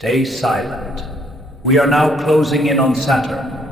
Stay silent. We are now closing in on Saturn.